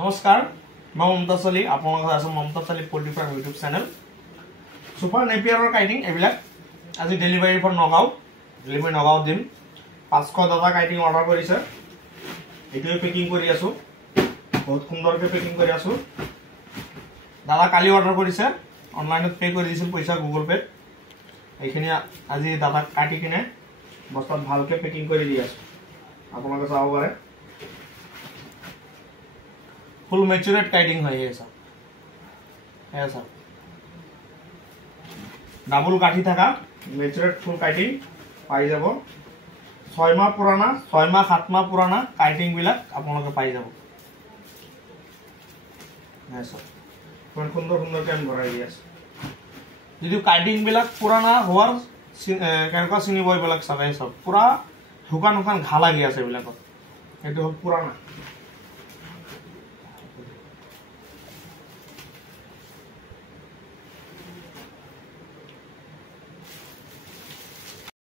नमस्कार मैं ममता चाली आप ममता चाली पोल्ट्री फार्म यूट्यूब चैनल सुपार नेपियर काइटिंग आज डेलिभारी फर नगाँव डेलिभारी नगाँव दिन 500 दादा काइटिंग अर्डर कर पेकिंग कर बहुत सुंदर के पेकिंग कर दादा काली अर्डर कर ऑनलाइन पे कर पैसा गूगल पे आज दादा काटि किने बस्तात भालके पेकिंग कर दी आपलोके चाब पारे फुल मैच्योरेट काइटिंग है सर डाबल काठी थका मैच्योरेट फुल काइटिंग पाई যাব 6 माह पुराना 6 माह 7 माह पुराना काइटिंग बिलाक आपलोके पाई যাব है सर कोन सुंदर सुंदर केन भराई দি আছে যদি काइटिंग बिलाक पुराना होवार केनका চিনিব এইবিলাক চাবে সব পুরা হুকান হুকান ঘা লাগি আছে এইবিলাকত এটো পুরানা